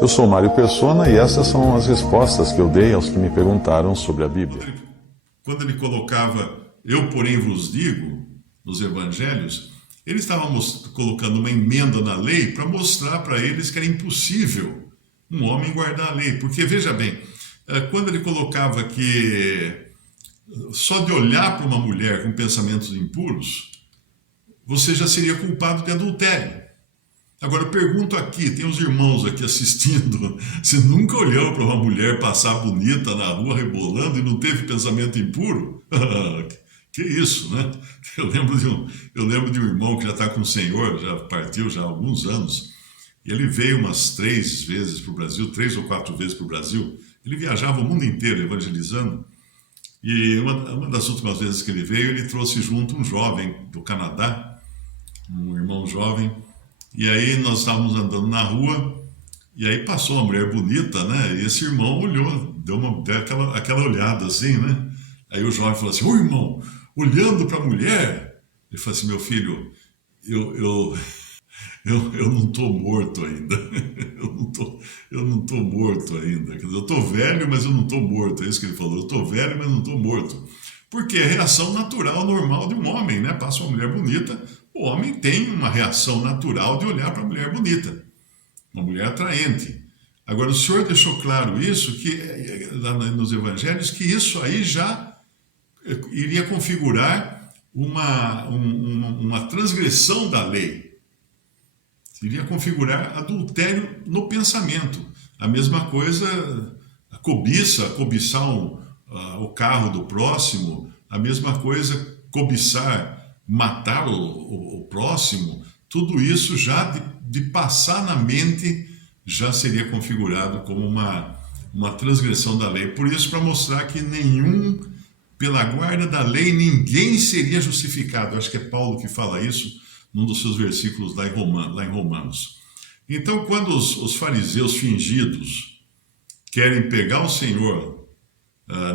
Eu sou Mário Persona e essas são as respostas que eu dei aos que me perguntaram sobre a Bíblia. Quando ele colocava, eu porém vos digo, nos evangelhos, ele estava colocando uma emenda na lei para mostrar para eles que era impossível um homem guardar a lei. Porque, veja bem, quando ele colocava que só de olhar para uma mulher com pensamentos impuros, você já seria culpado de adultério. Agora, eu pergunto aqui, tem os irmãos aqui assistindo, você nunca olhou para uma mulher passar bonita na rua rebolando e não teve pensamento impuro? Que isso, né? Eu lembro de um irmão que já está com o Senhor, já partiu já há alguns anos, e ele veio umas 3 vezes para o Brasil, 3 ou 4 vezes para o Brasil. Ele viajava o mundo inteiro evangelizando, e uma das últimas vezes que ele veio, ele trouxe junto um jovem do Canadá, um irmão jovem. E aí nós estávamos andando na rua, e aí passou uma mulher bonita, né? E esse irmão olhou, deu aquela olhada assim, né? Aí o jovem falou assim: ô irmão, olhando para a mulher. Ele falou assim: meu filho, eu não estou morto ainda. Eu não tô morto ainda. Quer dizer, eu estou velho, mas eu não estou morto. É isso que ele falou: eu estou velho, mas não estou morto. Porque é a reação natural, normal de um homem, né? Passa uma mulher bonita, o homem tem uma reação natural de olhar para a mulher bonita, uma mulher atraente. Agora, o Senhor deixou claro isso, que lá nos evangelhos, que isso aí já iria configurar uma transgressão da lei. Iria configurar adultério no pensamento. A mesma coisa, a cobiçar o carro do próximo, a mesma coisa, cobiçar, matar o próximo, tudo isso já de passar na mente já seria configurado como uma transgressão da lei. Por isso, para mostrar que pela guarda da lei, ninguém seria justificado. Acho que é Paulo que fala isso num dos seus versículos lá em Romanos. Então, quando os fariseus fingidos querem pegar o Senhor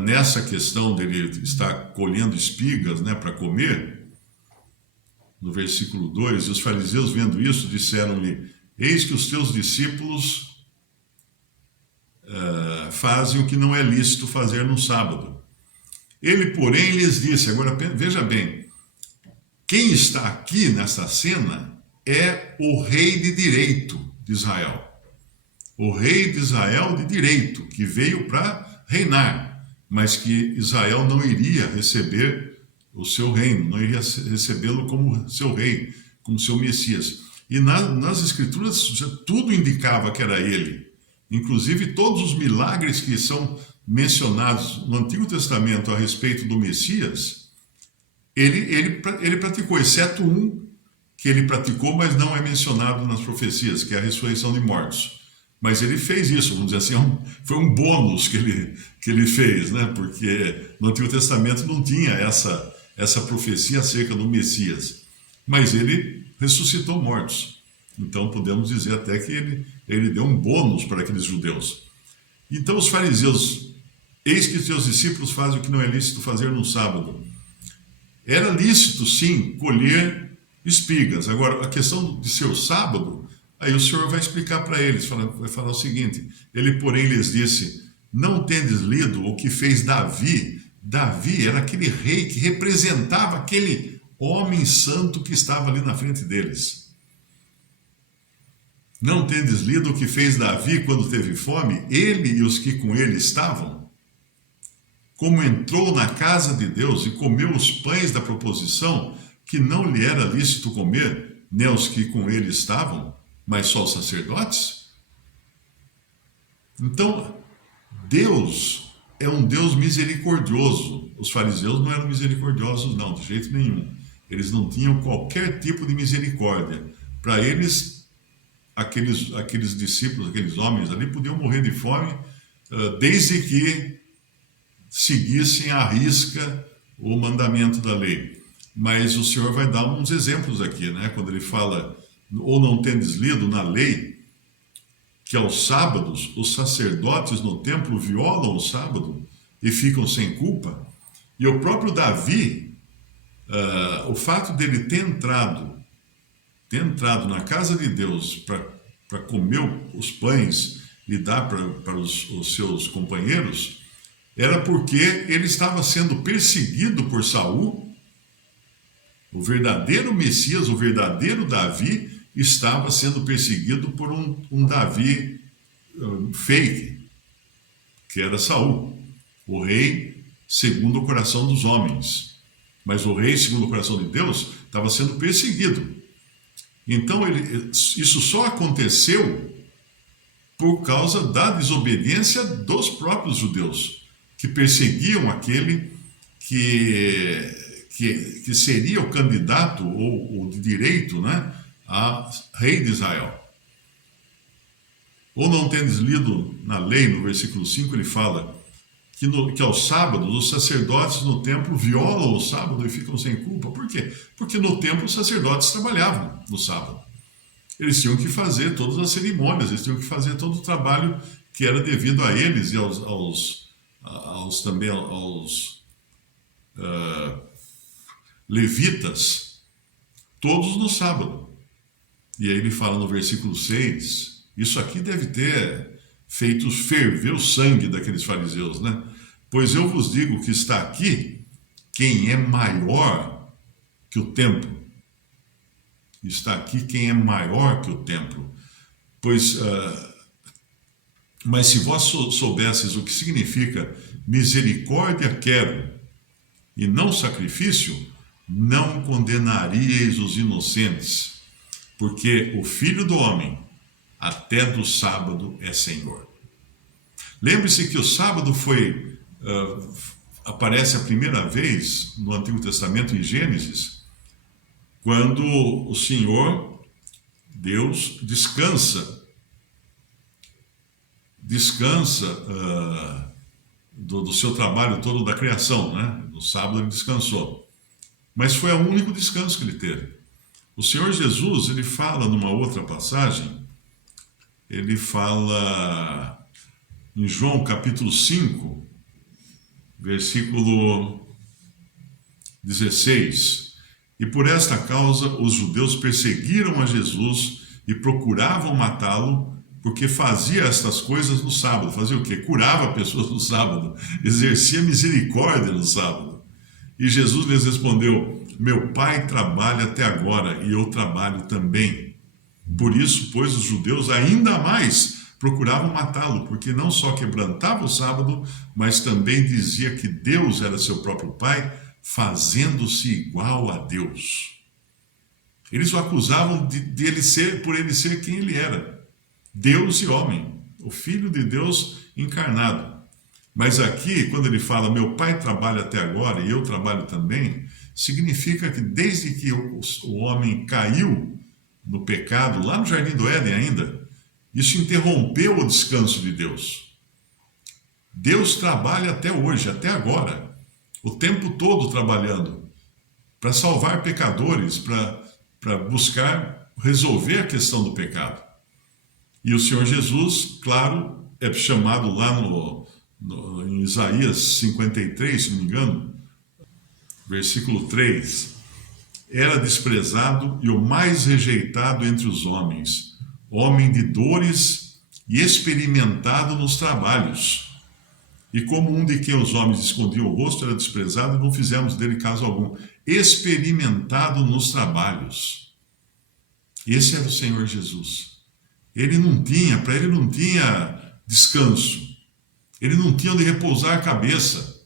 nessa questão dele estar colhendo espigas, né, para comer, no versículo 2, e os fariseus vendo isso disseram-lhe: eis que os teus discípulos fazem o que não é lícito fazer no sábado. Ele, porém, lhes disse, agora veja bem, quem está aqui nessa cena é o rei de direito de Israel. O rei de Israel de direito, que veio para reinar, mas que Israel não iria receber o seu reino, não iria recebê-lo como seu rei, como seu Messias. E nas Escrituras tudo indicava que era ele. Inclusive todos os milagres que são mencionados no Antigo Testamento a respeito do Messias, ele praticou, exceto um que ele praticou, mas não é mencionado nas profecias, que é a ressurreição de mortos. Mas ele fez isso, vamos dizer assim, foi um bônus que ele fez, né? Porque no Antigo Testamento não tinha essa profecia acerca do Messias. Mas ele ressuscitou mortos. Então podemos dizer até que ele deu um bônus para aqueles judeus. Então os fariseus, eis que os teus discípulos fazem o que não é lícito fazer no sábado. Era lícito, sim, colher espigas. Agora, a questão de ser o sábado, aí o Senhor vai explicar para eles, vai falar o seguinte: ele, porém, lhes disse: não tendes lido o que fez Davi? Davi era aquele rei que representava aquele homem santo que estava ali na frente deles. Não tendes lido o que fez Davi quando teve fome, ele e os que com ele estavam? Como entrou na casa de Deus e comeu os pães da proposição, que não lhe era lícito comer, nem os que com ele estavam, mas só os sacerdotes? Então, Deus é um Deus misericordioso. Os fariseus não eram misericordiosos, não, de jeito nenhum. Eles não tinham qualquer tipo de misericórdia. Para eles, aqueles discípulos, aqueles homens ali, podiam morrer de fome, desde que seguissem à risca o mandamento da lei. Mas o Senhor vai dar uns exemplos aqui, né? Quando ele fala: ou não tendes lido na lei que aos sábados os sacerdotes no templo violam o sábado e ficam sem culpa? E o próprio Davi, o fato dele ter entrado na casa de Deus para para comer os pães e dar para os seus companheiros, era porque ele estava sendo perseguido por Saul. O verdadeiro Messias, o verdadeiro Davi, estava sendo perseguido por um Davi fake, que era Saul, o rei segundo o coração dos homens. Mas o rei segundo o coração de Deus estava sendo perseguido. Então isso só aconteceu por causa da desobediência dos próprios judeus, que perseguiam aquele que seria o candidato ou de direito, né, a rei de Israel. Ou não tendes lido na lei, no versículo 5, ele fala que aos sábados os sacerdotes no templo violam o sábado e ficam sem culpa. Por quê? Porque no templo os sacerdotes trabalhavam no sábado. Eles tinham que fazer todas as cerimônias, eles tinham que fazer todo o trabalho que era devido a eles e também aos levitas, todos no sábado. E aí ele fala no versículo 6, isso aqui deve ter feito ferver o sangue daqueles fariseus, né? Pois eu vos digo que está aqui quem é maior que o templo. Está aqui quem é maior que o templo. Mas se vós soubesses o que significa misericórdia quero e não sacrifício, não condenaríeis os inocentes, porque o Filho do Homem até do sábado é Senhor. Lembre-se que o sábado aparece a primeira vez no Antigo Testamento, em Gênesis, quando o Senhor, Deus, descansa do seu trabalho todo da criação, né? No sábado ele descansou. Mas foi o único descanso que ele teve. O Senhor Jesus, ele fala numa outra passagem, ele fala em João capítulo 5, versículo 16... E por esta causa os judeus perseguiram a Jesus e procuravam matá-lo, porque fazia estas coisas no sábado. Fazia o quê? Curava pessoas no sábado, exercia misericórdia no sábado. E Jesus lhes respondeu: meu Pai trabalha até agora e eu trabalho também. Por isso, pois, os judeus ainda mais procuravam matá-lo, porque não só quebrantava o sábado, mas também dizia que Deus era seu próprio Pai, fazendo-se igual a Deus. Eles o acusavam por ele ser quem ele era, Deus e homem, o Filho de Deus encarnado. Mas aqui, quando ele fala, meu Pai trabalha até agora e eu trabalho também, significa que desde que o homem caiu no pecado, lá no Jardim do Éden ainda, isso interrompeu o descanso de Deus. Deus trabalha até hoje, até agora, o tempo todo trabalhando para salvar pecadores, para buscar resolver a questão do pecado. E o Senhor Jesus, claro, é chamado lá em Isaías 53, se não me engano, versículo 3, era desprezado e o mais rejeitado entre os homens, homem de dores e experimentado nos trabalhos. E como um de quem os homens escondiam o rosto era desprezado, não fizemos dele caso algum. Experimentado nos trabalhos. Esse era o Senhor Jesus. Para ele não tinha descanso. Ele não tinha onde repousar a cabeça.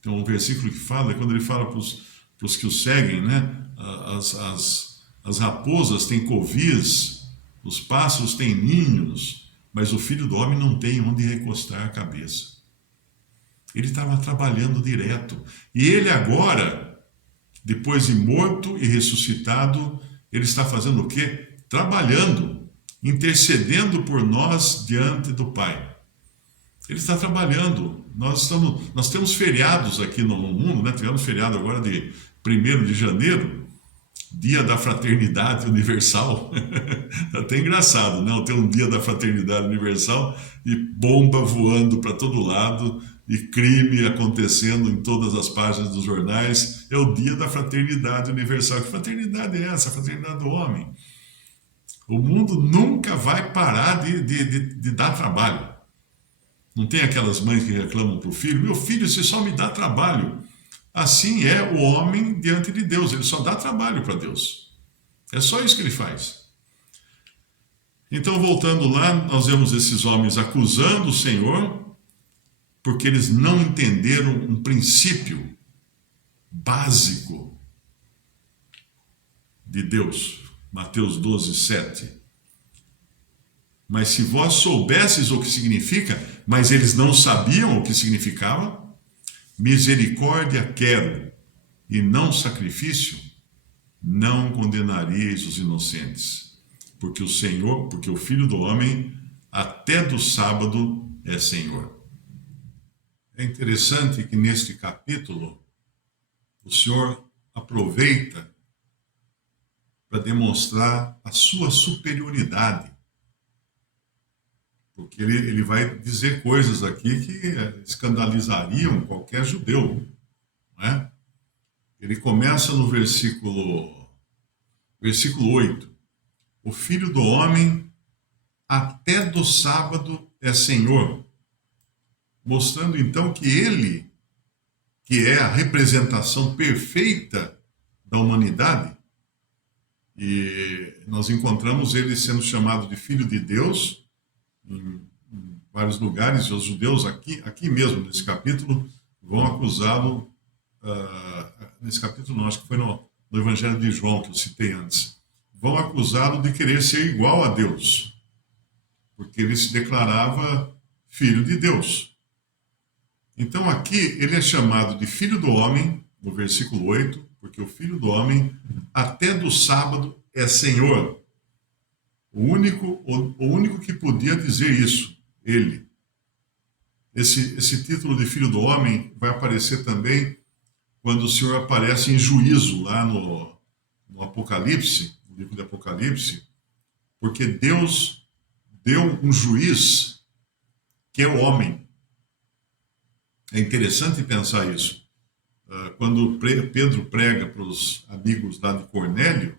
Tem um versículo que fala, quando ele fala para os que o seguem, né? As raposas têm covis, os pássaros têm ninhos, mas o Filho do Homem não tem onde recostar a cabeça. Ele estava trabalhando direto. E ele agora, depois de morto e ressuscitado, ele está fazendo o quê? Trabalhando, intercedendo por nós diante do Pai. Ele está trabalhando. Nós temos feriados aqui no mundo, né? Tivemos feriado agora de 1º de janeiro, Dia da Fraternidade Universal. Até engraçado, né? Ter um Dia da Fraternidade Universal e bomba voando para todo lado e crime acontecendo em todas as páginas dos jornais. É o Dia da Fraternidade Universal. Que fraternidade é essa? A fraternidade do homem. O mundo nunca vai parar de dar trabalho. Não tem aquelas mães que reclamam para o filho: meu filho, você só me dá trabalho. Assim é o homem diante de Deus, ele só dá trabalho para Deus. É só isso que ele faz. Então, voltando lá, nós vemos esses homens acusando o Senhor, porque eles não entenderam um princípio básico de Deus. Mateus 12, 7. Mas se vós soubesses o que significa, mas eles não sabiam o que significava, misericórdia quero, e não sacrifício, não condenaríeis os inocentes. Porque o Filho do Homem, até do sábado, é Senhor. É interessante que neste capítulo, o Senhor aproveita para demonstrar a sua superioridade. Porque ele vai dizer coisas aqui que escandalizariam qualquer judeu. Não é? Ele começa no versículo 8. O Filho do Homem, até do sábado, é Senhor. Mostrando então que ele, que é a representação perfeita da humanidade, e nós encontramos ele sendo chamado de Filho de Deus em vários lugares, e os judeus aqui mesmo, nesse capítulo, vão acusá-lo, nesse capítulo não, acho que foi no Evangelho de João, que eu citei antes, vão acusá-lo de querer ser igual a Deus, porque ele se declarava Filho de Deus. Então aqui ele é chamado de Filho do Homem, no versículo 8, porque o Filho do Homem, até do sábado, é Senhor. O único que podia dizer isso, ele. Esse título de Filho do Homem vai aparecer também quando o Senhor aparece em juízo, lá no Apocalipse, no livro de Apocalipse, porque Deus deu um juiz que é o homem. É interessante pensar isso. Quando Pedro prega para os amigos lá de Cornélio,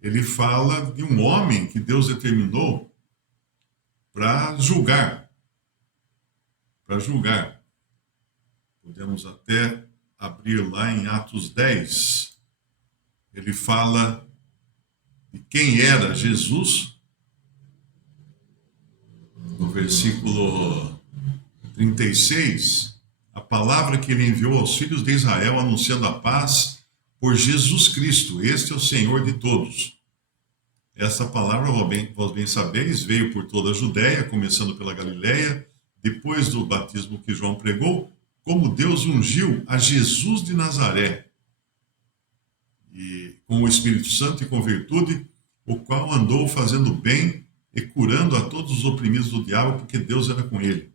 ele fala de um homem que Deus determinou para julgar. Para julgar. Podemos até abrir lá em Atos 10. Ele fala de quem era Jesus, no versículo 36, a palavra que ele enviou aos filhos de Israel, anunciando a paz por Jesus Cristo, este é o Senhor de todos. Essa palavra, vós bem sabeis, veio por toda a Judéia, começando pela Galiléia, depois do batismo que João pregou, como Deus ungiu a Jesus de Nazaré, e com o Espírito Santo e com virtude, o qual andou fazendo bem e curando a todos os oprimidos do diabo, porque Deus era com ele.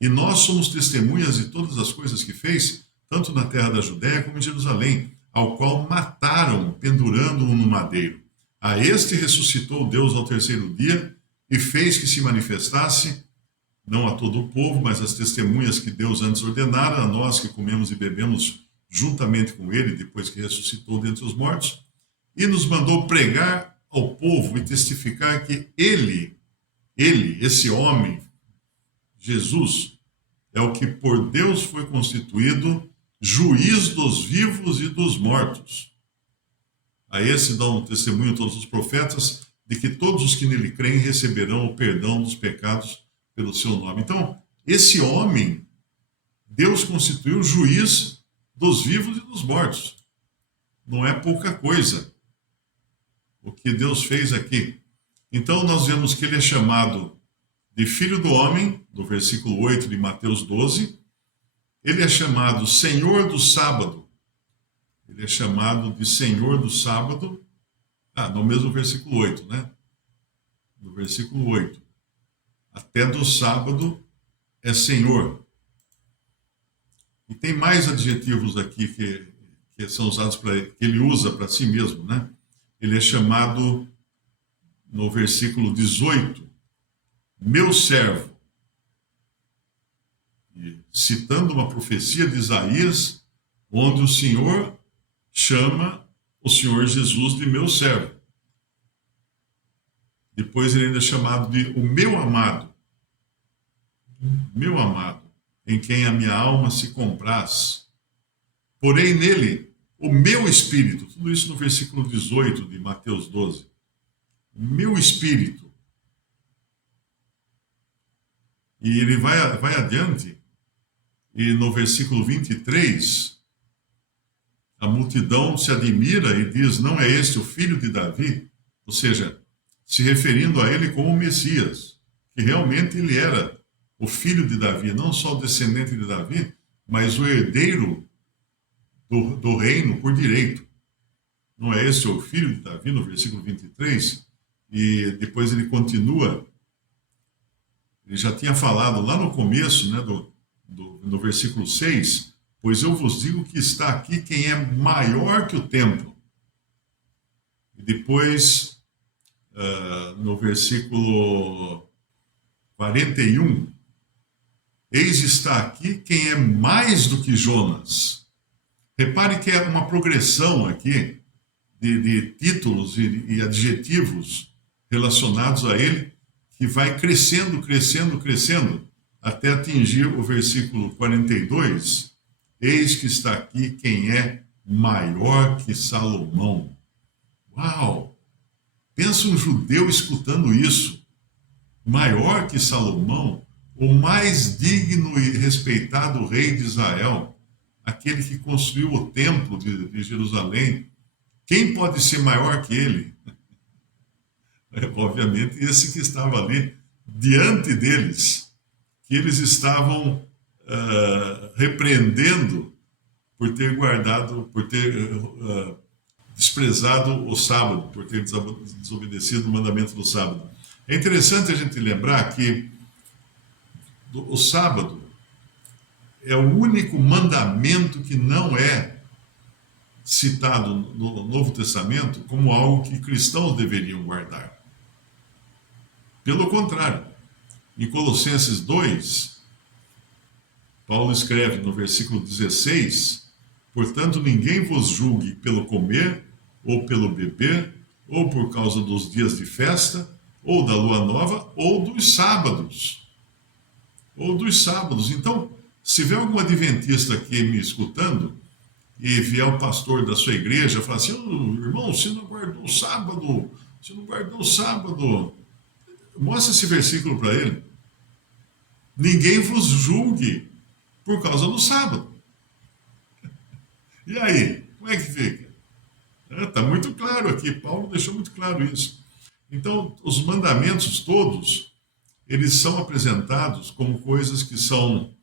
E nós somos testemunhas de todas as coisas que fez, tanto na terra da Judéia como em Jerusalém, ao qual mataram, pendurando-o no madeiro. A este ressuscitou Deus ao terceiro dia e fez que se manifestasse, não a todo o povo, mas às testemunhas que Deus antes ordenara, a nós que comemos e bebemos juntamente com ele, depois que ressuscitou dentre os mortos, e nos mandou pregar ao povo e testificar que ele, esse homem, Jesus, é o que por Deus foi constituído juiz dos vivos e dos mortos. A esse dão testemunho todos os profetas de que todos os que nele creem receberão o perdão dos pecados pelo seu nome. Então, esse homem, Deus constituiu juiz dos vivos e dos mortos. Não é pouca coisa o que Deus fez aqui. Então, nós vemos que ele é chamado de Filho do Homem, no versículo 8 de Mateus 12. Ele é chamado Senhor do Sábado. Ele é chamado de Senhor do Sábado. No mesmo versículo 8, né? No versículo 8. Até do sábado é Senhor. E tem mais adjetivos aqui que são usados que ele usa para si mesmo, né? Ele é chamado, no versículo 18, meu servo. E citando uma profecia de Isaías, onde o Senhor chama o Senhor Jesus de meu servo. Depois ele ainda é chamado de o meu amado, em quem a minha alma se compraz. Porém nele o meu espírito, tudo isso no versículo 18 de Mateus 12. O meu espírito. E ele vai adiante, e no versículo 23, a multidão se admira e diz: não é este o filho de Davi? Ou seja, se referindo a ele como o Messias, que realmente ele era o filho de Davi, não só o descendente de Davi, mas o herdeiro do reino por direito. Não é esse o filho de Davi, no versículo 23? E depois ele continua. Ele já tinha falado lá no começo, né, no versículo 6, pois eu vos digo que está aqui quem é maior que o templo. E depois, no versículo 41, eis está aqui quem é mais do que Jonas. Repare que é uma progressão aqui de títulos e adjetivos relacionados a ele, que vai crescendo, crescendo, crescendo, até atingir o versículo 42. Eis que está aqui quem é maior que Salomão. Uau! Pensa um judeu escutando isso. Maior que Salomão, o mais digno e respeitado rei de Israel, aquele que construiu o templo de Jerusalém. Quem pode ser maior que ele? Obviamente, esse que estava ali diante deles, que eles estavam repreendendo por ter desprezado o sábado, por ter desobedecido o mandamento do sábado. É interessante a gente lembrar que o sábado é o único mandamento que não é citado no Novo Testamento como algo que cristãos deveriam guardar. Pelo contrário, em Colossenses 2, Paulo escreve no versículo 16: portanto, ninguém vos julgue pelo comer, ou pelo beber, ou por causa dos dias de festa, ou da lua nova, ou dos sábados. Ou dos sábados. Então, se vier algum adventista aqui me escutando, e vier o pastor da sua igreja e falar assim: irmão, você não guardou o sábado, você não guardou o sábado. Mostra esse versículo para ele. Ninguém vos julgue por causa do sábado. E aí, como é que fica? Está muito claro aqui, Paulo deixou muito claro isso. Então, os mandamentos todos, eles são apresentados como coisas que são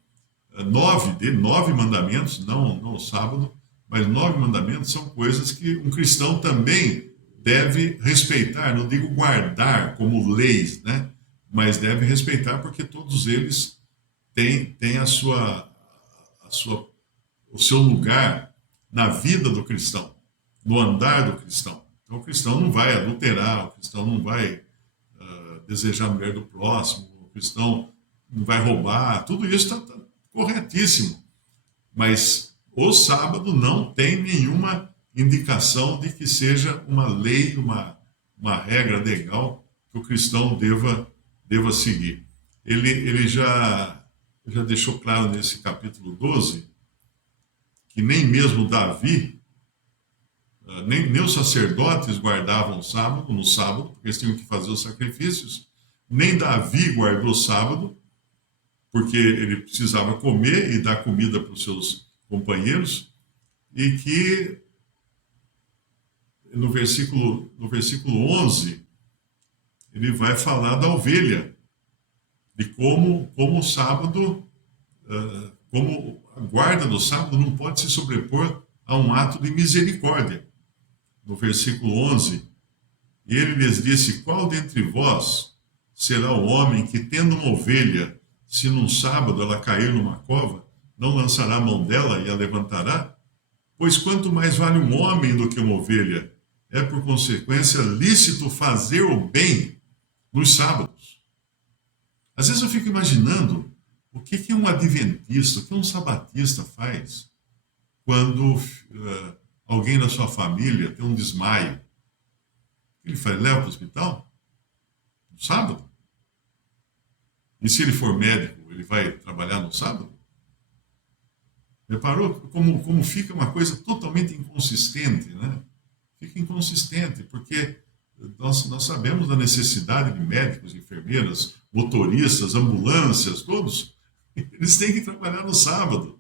nove mandamentos, não o sábado, mas 9 mandamentos são coisas que um cristão também deve respeitar, não digo guardar como leis, né? Mas deve respeitar porque todos eles têm o seu lugar na vida do cristão, no andar do cristão. Então o cristão não vai adulterar, o cristão não vai desejar a mulher do próximo, o cristão não vai roubar, tudo isso está corretíssimo. Mas o sábado não tem nenhuma indicação de que seja uma lei, uma regra legal que o cristão deva seguir. Ele já deixou claro nesse capítulo 12 que nem mesmo Davi, nem os sacerdotes guardavam o sábado, no sábado, porque eles tinham que fazer os sacrifícios. Nem Davi guardou o sábado, porque ele precisava comer e dar comida para os seus companheiros, e que no versículo 11 ele vai falar da ovelha, de como o sábado, como a guarda do sábado não pode se sobrepor a um ato de misericórdia. No versículo 11, e ele lhes disse: qual dentre vós será o homem que, tendo uma ovelha, se num sábado ela cair numa cova, não lançará a mão dela e a levantará? Pois quanto mais vale um homem do que uma ovelha, é por consequência lícito fazer o bem nos sábados. Às vezes eu fico imaginando o que um adventista, o que um sabatista faz quando alguém da sua família tem um desmaio. Ele faz, leva para o hospital? no sábado? E se ele for médico, ele vai trabalhar no sábado? Reparou como fica uma coisa totalmente inconsistente, né? Fica inconsistente, porque nós sabemos da necessidade de médicos, enfermeiras, motoristas, ambulâncias, todos, eles têm que trabalhar no sábado.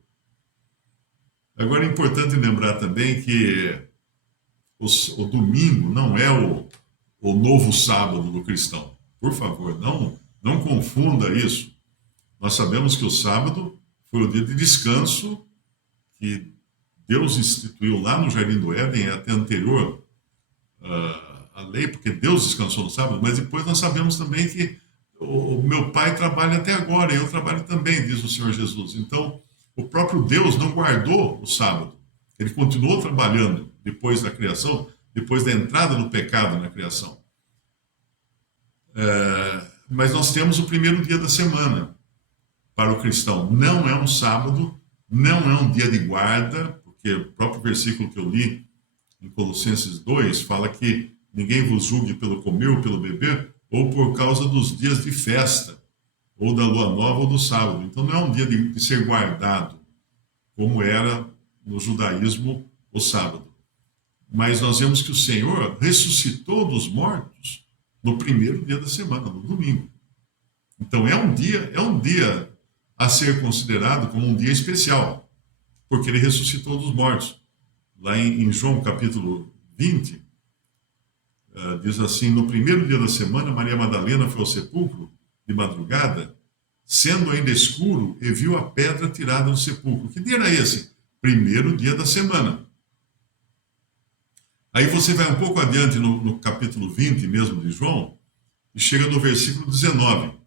Agora é importante lembrar também que o domingo não é o novo sábado do cristão. Por favor, não confunda isso. Nós sabemos que o sábado foi o dia de descanso que Deus instituiu lá no Jardim do Éden, até anterior à lei, porque Deus descansou no sábado, mas depois nós sabemos também que o meu pai trabalha até agora, e eu trabalho também, diz o Senhor Jesus. Então, o próprio Deus não guardou o sábado. Ele continuou trabalhando depois da criação, depois da entrada do pecado na criação. Mas nós temos o primeiro dia da semana para o cristão. Não é um sábado, não é um dia de guarda, porque o próprio versículo que eu li em Colossenses 2 fala que ninguém vos julgue pelo comer ou pelo beber, ou por causa dos dias de festa, ou da lua nova ou do sábado. Então não é um dia de ser guardado, como era no judaísmo o sábado. Mas nós vemos que o Senhor ressuscitou dos mortos no primeiro dia da semana, no domingo. Então é um dia a ser considerado como um dia especial, porque ele ressuscitou dos mortos. Lá em João capítulo 20, diz assim: no primeiro dia da semana, Maria Madalena foi ao sepulcro de madrugada, sendo ainda escuro, e viu a pedra tirada do sepulcro. Que dia era esse? Primeiro dia da semana. Aí você vai um pouco adiante no capítulo 20 mesmo de João, e chega no versículo 19.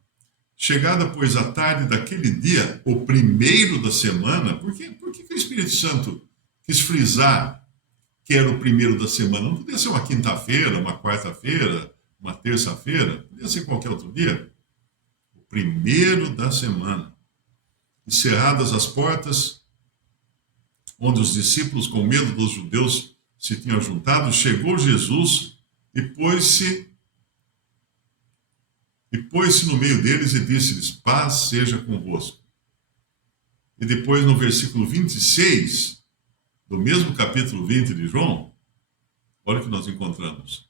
Chegada, pois, a tarde daquele dia, o primeiro da semana, por que o Espírito Santo quis frisar que era o primeiro da semana? Não podia ser uma quinta-feira, uma quarta-feira, uma terça-feira, podia ser qualquer outro dia. O primeiro da semana. E cerradas as portas, onde os discípulos, com medo dos judeus, se tinham juntado, chegou Jesus e pôs-se no meio deles e disse-lhes: paz seja convosco. E depois, no versículo 26, do mesmo capítulo 20 de João, olha o que nós encontramos.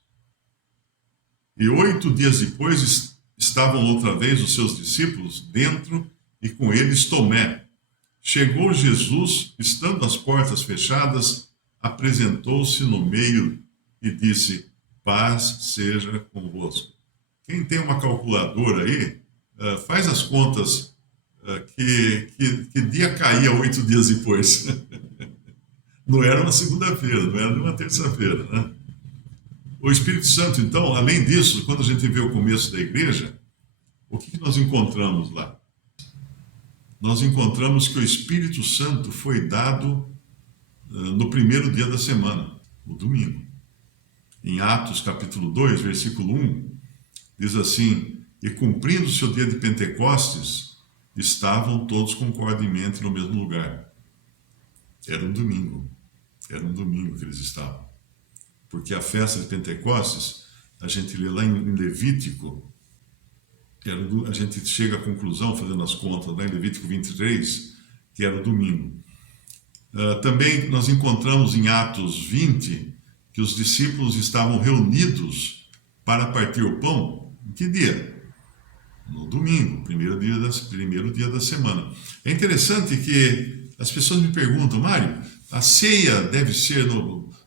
E 8 dias depois estavam outra vez os seus discípulos dentro, e com eles Tomé. Chegou Jesus, estando as portas fechadas, apresentou-se no meio e disse: paz seja convosco. Quem tem uma calculadora aí, faz as contas que dia caía 8 dias depois. Não era uma segunda-feira, não era uma terça-feira, né? O Espírito Santo, então, além disso, quando a gente vê o começo da igreja, o que nós encontramos lá? Nós encontramos que o Espírito Santo foi dado no primeiro dia da semana, no domingo. Em Atos capítulo 2, versículo 1, diz assim: e cumprindo-se o dia de Pentecostes, estavam todos concordemente no mesmo lugar. Era um domingo que eles estavam. Porque a festa de Pentecostes, a gente lê lá em Levítico, a gente chega à conclusão, fazendo as contas, lá em Levítico 23, que era o domingo. Também nós encontramos em Atos 20 que os discípulos estavam reunidos para partir o pão. Em que dia? No domingo, primeiro dia da semana. É interessante que as pessoas me perguntam: Mário, a ceia deve ser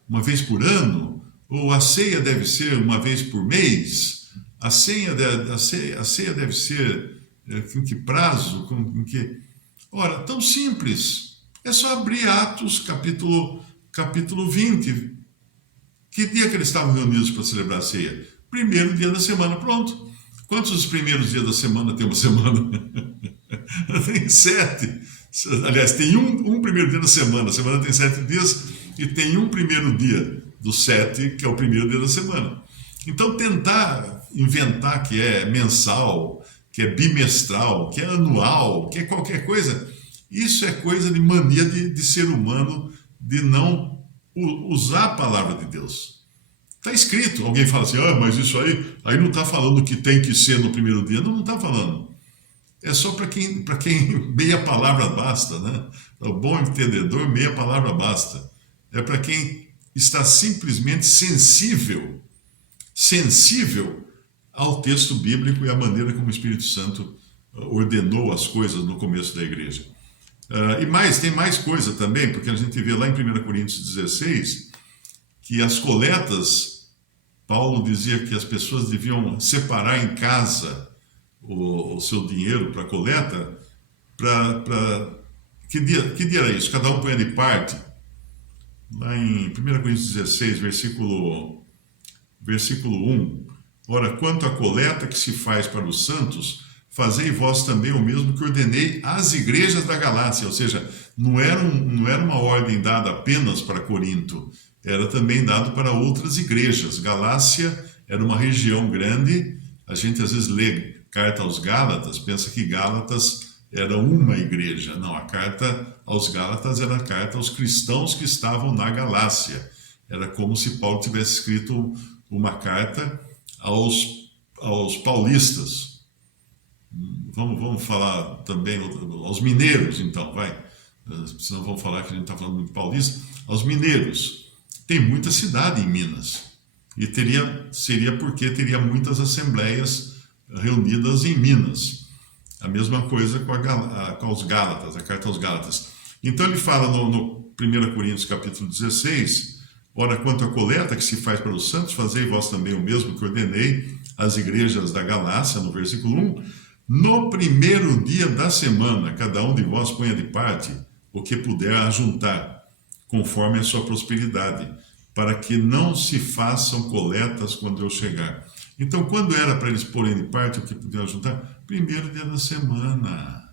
uma vez por ano? Ou a ceia deve ser uma vez por mês? A ceia deve ser em que prazo? Ora, tão simples. É só abrir Atos, capítulo 20. Que dia que eles estavam reunidos para celebrar a ceia? Primeiro dia da semana, pronto. Quantos primeiros dias da semana tem uma semana? Tem 7. Aliás, tem um primeiro dia da semana. A semana tem 7 dias e tem um primeiro dia dos 7, que é o primeiro dia da semana. Então, tentar inventar que é mensal, que é bimestral, que é anual, que é qualquer coisa, isso é coisa de mania de ser humano, de não usar a palavra de Deus. Está escrito. Alguém fala assim, mas isso aí não está falando que tem que ser no primeiro dia. Não está falando. É só para quem meia palavra basta, né? O bom entendedor, meia palavra basta. É para quem está simplesmente sensível ao texto bíblico e à maneira como o Espírito Santo ordenou as coisas no começo da igreja. Tem mais coisa também, porque a gente vê lá em 1 Coríntios 16 que as coletas, Paulo dizia que as pessoas deviam separar em casa o seu dinheiro para coleta. Que dia era isso? Cada um põe de parte. Lá em 1 Coríntios 16, versículo 1. Ora, quanto à coleta que se faz para os santos, fazei vós também o mesmo que ordenei às igrejas da Galácia. Ou seja, não era uma ordem dada apenas para Corinto, era também dado para outras igrejas. Galácia era uma região grande. A gente às vezes lê carta aos Gálatas, pensa que Gálatas era uma igreja. Não, a carta aos Gálatas era a carta aos cristãos que estavam na Galácia. Era como se Paulo tivesse escrito uma carta aos paulistas. Vamos falar também aos mineiros, então, vai. Senão vamos falar que a gente está falando de paulista. Aos mineiros. Tem muita cidade em Minas. E seria porque teria muitas assembleias reunidas em Minas. A mesma coisa com os Gálatas, a carta aos Gálatas. Então ele fala no 1 Coríntios capítulo 16, ora, quanto à coleta que se faz para os santos, fazei vós também o mesmo que ordenei às igrejas da Galácia, no versículo 1, no primeiro dia da semana, cada um de vós ponha de parte o que puder ajuntar, conforme a sua prosperidade, para que não se façam coletas quando eu chegar. Então, quando era para eles porem de parte o que podiam ajuntar? Primeiro dia da semana.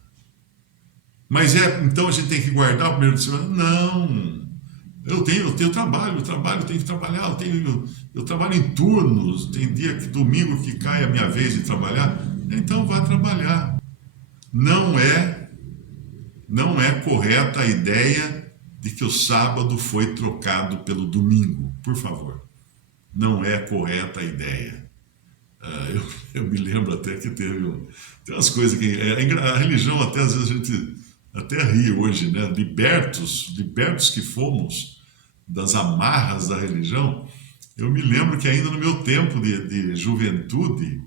Mas então a gente tem que guardar o primeiro dia da semana? Não. Eu tenho trabalho, tem que trabalhar, eu trabalho em turnos, tem dia que domingo que cai a minha vez de trabalhar, então vá trabalhar. Não é correta a ideia de que o sábado foi trocado pelo domingo, por favor. Não é correta a ideia. Eu me lembro até que tem umas coisas que... A religião, até às vezes a gente até ri hoje, né? Libertos que fomos das amarras da religião. Eu me lembro que ainda no meu tempo de juventude,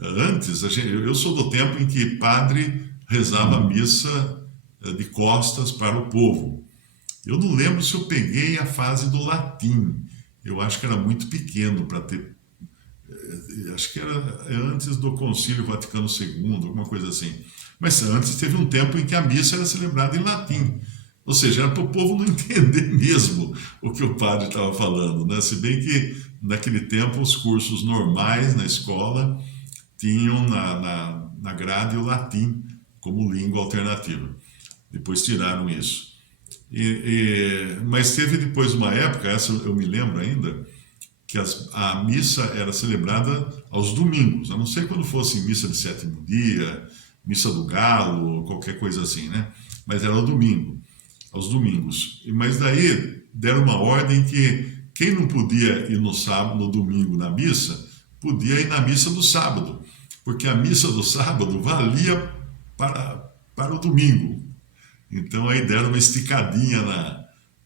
antes, eu sou do tempo em que padre rezava a missa de costas para o povo. Eu não lembro se eu peguei a fase do latim. Eu acho que era muito pequeno para ter... Acho que era antes do Concílio Vaticano II, alguma coisa assim. Mas antes teve um tempo em que a missa era celebrada em latim. Ou seja, era para o povo não entender mesmo o que o padre estava falando, né? Se bem que naquele tempo os cursos normais na escola tinham na grade o latim como língua alternativa. Depois tiraram isso. Mas teve depois uma época, essa eu me lembro ainda, que a missa era celebrada aos domingos, a não ser quando fosse missa de sétimo dia, missa do galo, qualquer coisa assim, né? Mas era ao domingo, aos domingos. Mas daí deram uma ordem que quem não podia ir no sábado, no domingo na missa, podia ir na missa do sábado, porque a missa do sábado valia para o domingo. Então aí deram uma esticadinha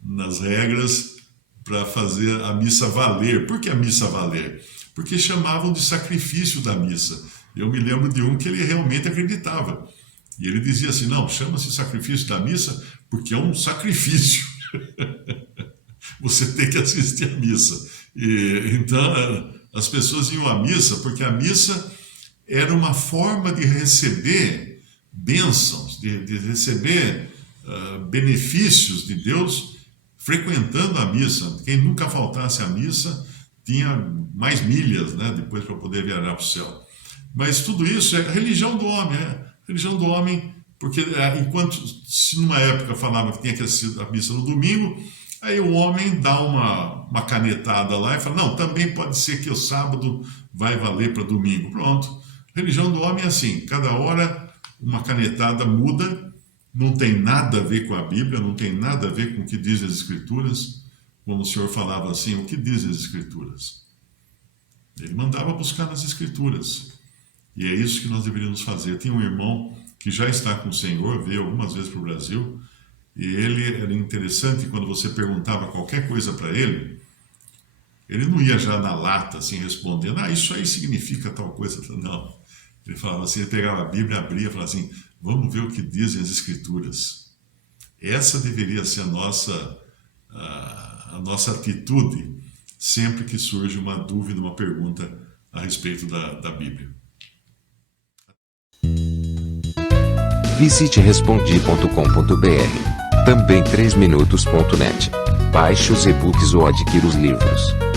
nas regras para fazer a missa valer. Por que a missa valer? Porque chamavam de sacrifício da missa. Eu me lembro de um que ele realmente acreditava. E ele dizia assim, não, chama-se sacrifício da missa porque é um sacrifício. Você tem que assistir a missa. Então as pessoas iam à missa porque a missa era uma forma de receber bênçãos, de receber benefícios de Deus frequentando a missa. Quem nunca faltasse à missa tinha mais milhas, né, depois para poder viajar para o céu. Mas tudo isso é religião do homem, religião do homem, porque enquanto se numa época falava que tinha que assistir a missa no domingo, aí o homem dá uma canetada lá e fala, não, também pode ser que o sábado vai valer para domingo. Pronto. Religião do homem é assim, cada hora uma canetada muda, não tem nada a ver com a Bíblia, não tem nada a ver com o que dizem as Escrituras. quando o Senhor falava assim, o que dizem as Escrituras? Ele mandava buscar nas Escrituras. E é isso que nós deveríamos fazer. Tem um irmão que já está com o Senhor, veio algumas vezes para o Brasil, e ele era interessante, quando você perguntava qualquer coisa para ele não ia já na lata, assim, respondendo, isso aí significa tal coisa. Não. Ele falava assim, ele pegava a Bíblia, abria e falava assim, vamos ver o que dizem as Escrituras. Essa deveria ser a nossa atitude sempre que surge uma dúvida, uma pergunta a respeito da Bíblia. Visite respondi.com.br. Também 3minutos.net. Baixe os e-books ou adquira os livros.